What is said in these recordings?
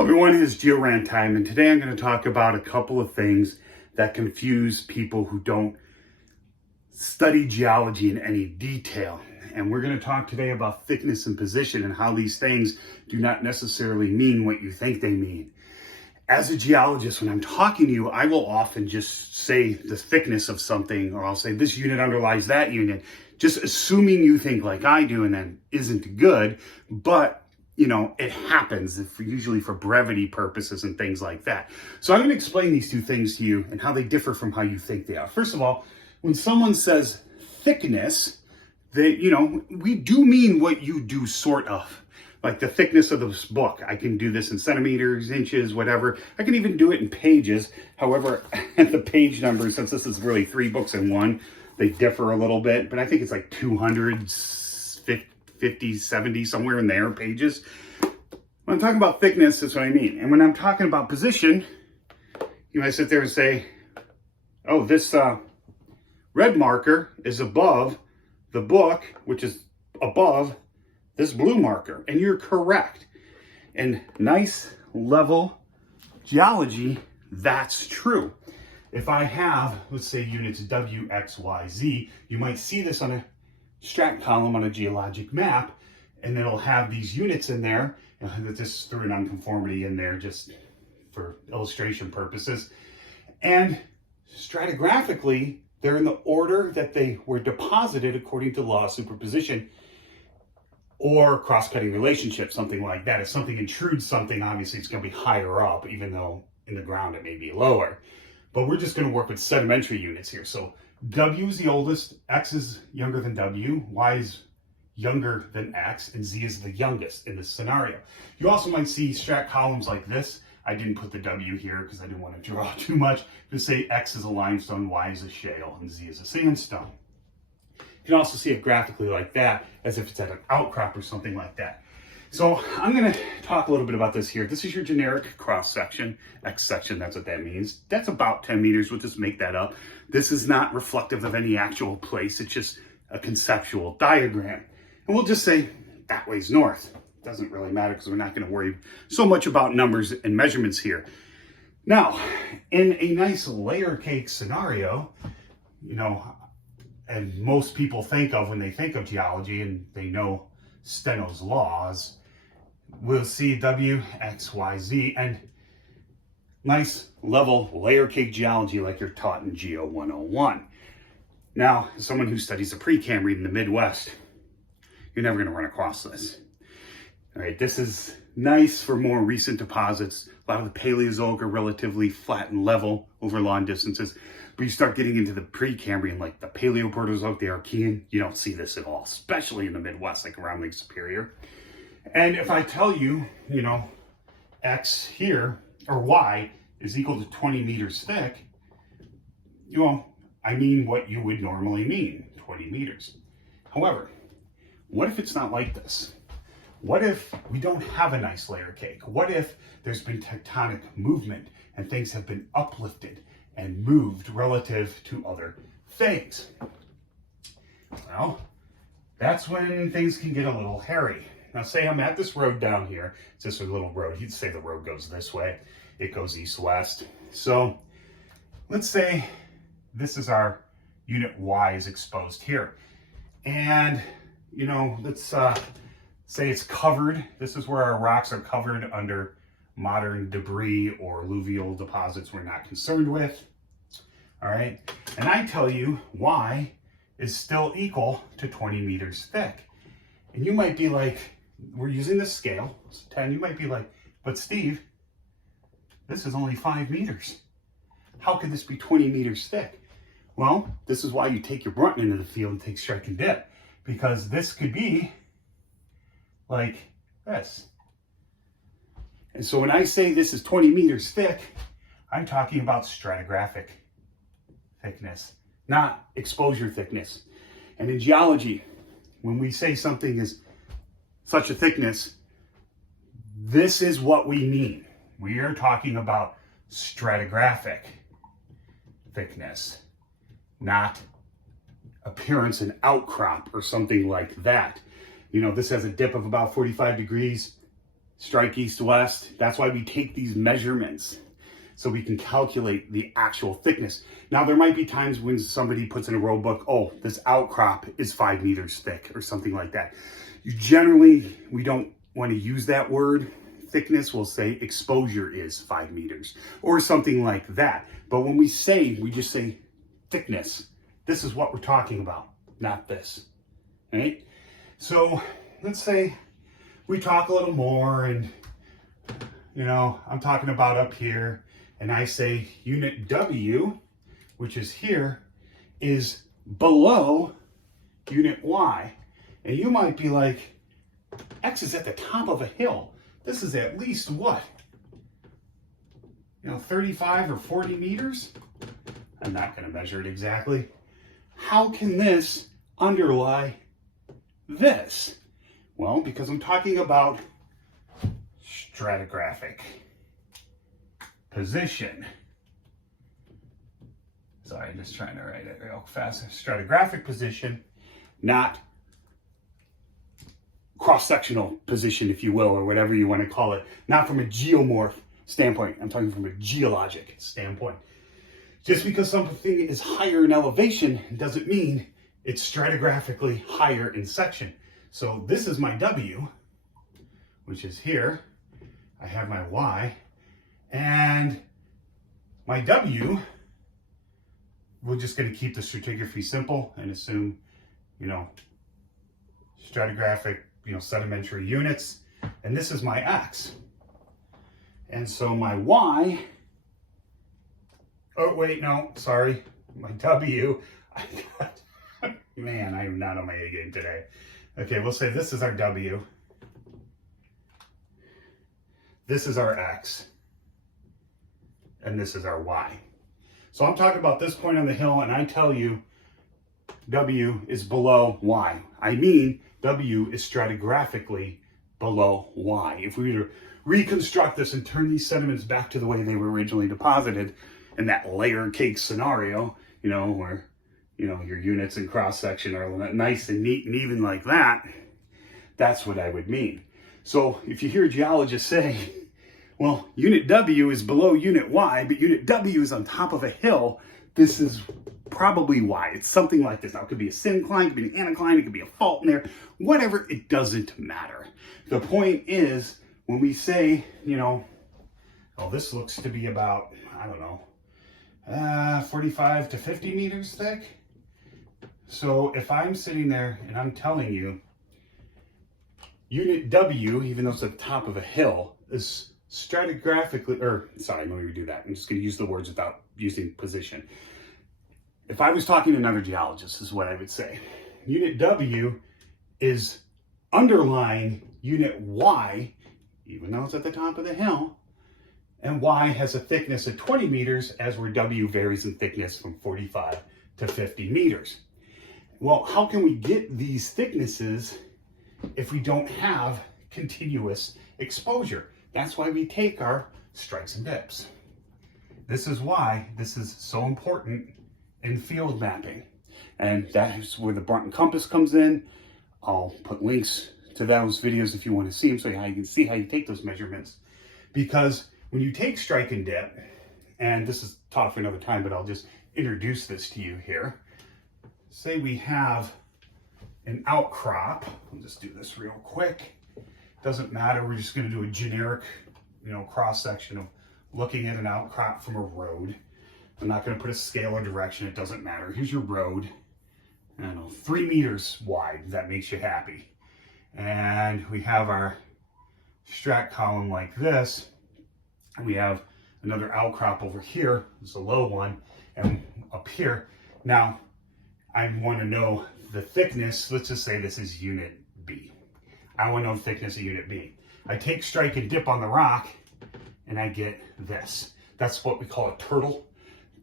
Hello everyone, it's Geo-Rant time, and today I'm going to talk about a couple of things that confuse people who don't study geology in any detail. And we're going to talk today about thickness and position and how these things do not necessarily mean what you think they mean. As a geologist, when I'm talking to you, I will often just say the thickness of something, or I'll say this unit underlies that unit, just assuming you think like I do, and that isn't good, but you know, it happens usually for brevity purposes and things like that. So I'm going to explain these two things to you and how they differ from how you think they are. First of all, when someone says thickness, we do mean what you do, sort of. Like the thickness of this book. I can do this in centimeters, inches, whatever. I can even do it in pages. However, the page numbers, since this is really 3 books in one, they differ a little bit. But I think it's like 250, 70, somewhere in there, pages. When I'm talking about thickness, that's what I mean. And when I'm talking about position, you might sit there and say, oh, this red marker is above the book, which is above this blue marker. And you're correct. In nice level geology, that's true. If I have, let's say, units W, X, Y, Z, you might see this on a strat column on a geologic map, and it'll have these units in there. Just threw an unconformity in there just for illustration purposes. And stratigraphically, they're in the order that they were deposited according to law of superposition or cross-cutting relationship, something like that. If something intrudes something, obviously it's going to be higher up, even though in the ground it may be lower. But we're just going to work with sedimentary units here. So W is the oldest, X is younger than W, Y is younger than X, and Z is the youngest in this scenario. You also might see strat columns like this. I didn't put the W here because I didn't want to draw too much. Just say X is a limestone, Y is a shale, and Z is a sandstone. You can also see it graphically like that, as if it's at an outcrop or something like that. So I'm going to talk a little bit about this here. This is your generic cross section, X section, that's what that means. That's about 10 meters, we'll just make that up. This is not reflective of any actual place, it's just a conceptual diagram. And we'll just say that way's north. It doesn't really matter because we're not going to worry so much about numbers and measurements here. Now, in a nice layer cake scenario, and most people think of when they think of geology and they know Steno's laws, we'll see W, X, Y, Z, and nice level layer cake geology like you're taught in Geo 101. Now, as someone who studies the pre-cam read in the Midwest, you're never going to run across this. All right, this is nice for more recent deposits. A lot of the Paleozoic are relatively flat and level over long distances. But you start getting into the Precambrian, like the Paleoproterozoic, the Archean, you don't see this at all, especially in the Midwest, like around Lake Superior. And if I tell you, X here, or Y, is equal to 20 meters thick, I mean what you would normally mean, 20 meters. However, what if it's not like this? What if we don't have a nice layer cake? What if there's been tectonic movement and things have been uplifted and moved relative to other things? Well, that's when things can get a little hairy. Now say I'm at this road down here. It's just a little road. You'd say the road goes this way. It goes east-west. So let's say this is our unit Y is exposed here. And let's say it's covered. This is where our rocks are covered under modern debris or alluvial deposits we're not concerned with. All right. And I tell you Y is still equal to 20 meters thick. And you might be like, we're using this scale, it's 10. You might be like, but Steve, this is only 5 meters. How could this be 20 meters thick? Well, this is why you take your brunton into the field and take strike and dip. Because this could be like this. And so when I say this is 20 meters thick, I'm talking about stratigraphic thickness, not exposure thickness. And in geology, when we say something is such a thickness, this is what we mean. We are talking about stratigraphic thickness, not appearance and outcrop or something like that. This has a dip of about 45 degrees, strike east-west. That's why we take these measurements, so we can calculate the actual thickness. Now, there might be times when somebody puts in a road book, oh, this outcrop is 5 meters thick or something like that. We don't want to use that word thickness. We'll say exposure is 5 meters or something like that. But when we just say thickness, this is what we're talking about, not this, right? So let's say we talk a little more and, I'm talking about up here, and I say unit W, which is here, is below unit Y. And you might be like, X is at the top of a hill. This is at least what? 35 or 40 meters? I'm not going to measure it exactly. How can this underlie this? Well, because I'm talking about stratigraphic position. Sorry, just trying to write it real fast. Stratigraphic position, not cross-sectional position, if you will, or whatever you want to call it. Not from a geomorph standpoint. I'm talking from a geologic standpoint. Just because something is higher in elevation doesn't mean it's stratigraphically higher in section. So this is my W, which is here. I have my Y, and my W, we're just going to keep the stratigraphy simple and assume, stratigraphic, sedimentary units. And this is my X. And so my Y, oh wait, no, sorry, my W, man, I am not on my A game today. Okay, we'll say this is our W. This is our X. And this is our Y. So I'm talking about this point on the hill, and I tell you W is below Y. I mean, W is stratigraphically below Y. If we were to reconstruct this and turn these sediments back to the way they were originally deposited in that layer cake scenario, where, your units and cross-section are nice and neat and even like that, that's what I would mean. So if you hear geologists say, well, unit W is below unit Y, but unit W is on top of a hill, this is probably why. It's something like this. Now, it could be a syncline, it could be an anticline, it could be a fault in there, whatever, it doesn't matter. The point is, when we say, this looks to be about, 45 to 50 meters thick. So if I'm sitting there and I'm telling you, unit W, even though it's at the top of a hill, is stratigraphically, let me redo that. I'm just going to use the words without using position. If I was talking to another geologist, this is what I would say. Unit W is underlying unit Y, even though it's at the top of the hill, and Y has a thickness of 20 meters, as where W varies in thickness from 45 to 50 meters. Well, how can we get these thicknesses if we don't have continuous exposure? That's why we take our strikes and dips. This is why this is so important in field mapping. And that is where the Brunton compass comes in. I'll put links to those videos if you want to see them, so you can see how you take those measurements. Because when you take strike and dip, and this is taught for another time, but I'll just introduce this to you here. Say we have an outcrop. I'll just do this real quick. Doesn't matter, we're just going to do a generic, cross-section of looking at an outcrop from a road. I'm not going to put a scale or direction, it doesn't matter. Here's your road, 3 meters wide, if that makes you happy. And we have our strat column like this, and we have another outcrop over here, it's a low one, and up here. Now, I want to know the thickness. Let's just say this is unit B. I want to know the thickness of unit B. I take strike and dip on the rock, and I get this. That's what we call a turtle.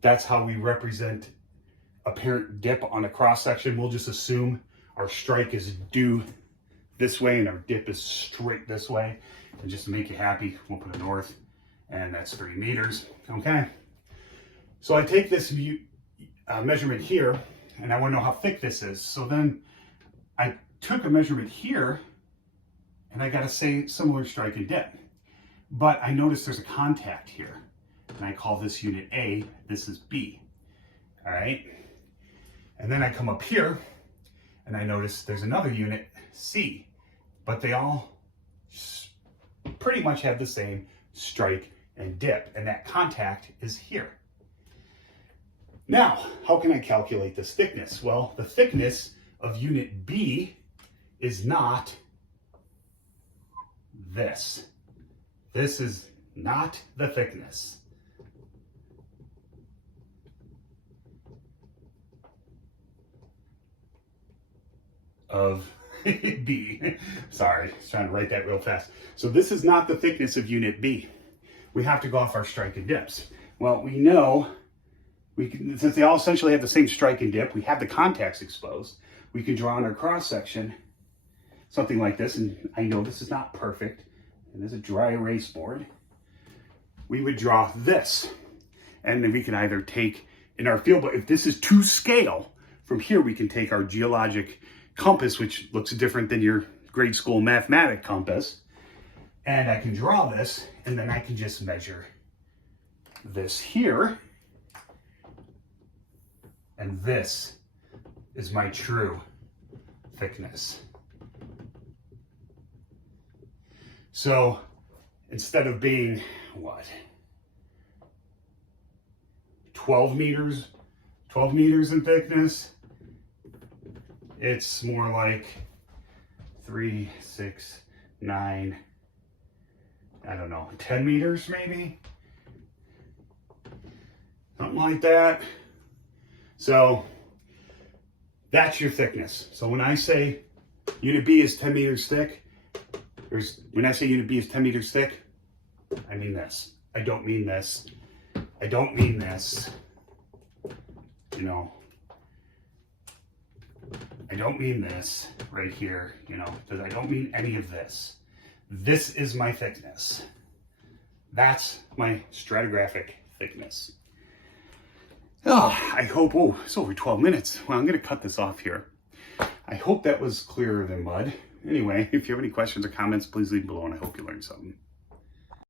That's how we represent apparent dip on a cross section. We'll just assume our strike is due this way and our dip is straight this way. And just to make you happy, we'll put a north, and that's 3 meters. Okay. So I take this measurement here, and I want to know how thick this is. So then I took a measurement here and I got a similar strike and dip. But I notice there's a contact here, and I call this unit A, this is B, all right? And then I come up here, and I notice there's another unit, C, but they all pretty much have the same strike and dip, and that contact is here. Now, how can I calculate this thickness? Well, the thickness of unit B is not this. This is not the thickness. Of B. Sorry, I was trying to write that real fast. So this is not the thickness of unit B. We have to go off our strike and dips. Well, we know, since they all essentially have the same strike and dip, we have the contacts exposed. We can draw on our cross section something like this, and I know this is not perfect, and there's a dry erase board. We would draw this, and then we can either take in our field, but if this is to scale, from here we can take our geologic compass, which looks different than your grade school mathematic compass, and I can draw this, and then I can just measure this here, and this is my true thickness. So instead of being, what, 12 meters in thickness, it's more like 3, 6, 9, I don't know, 10 meters maybe? Something like that. So that's your thickness. So when I say unit B is 10 meters thick, when I say unit B is 10 meters thick, I mean this. I don't mean this. I don't mean this. You know, I don't mean this right here, you know, because I don't mean any of this. This is my thickness. That's my stratigraphic thickness. Oh, I hope, oh, it's over 12 minutes. Well, I'm going to cut this off here. I hope that was clearer than mud. Anyway, if you have any questions or comments, please leave below, and I hope you learned something.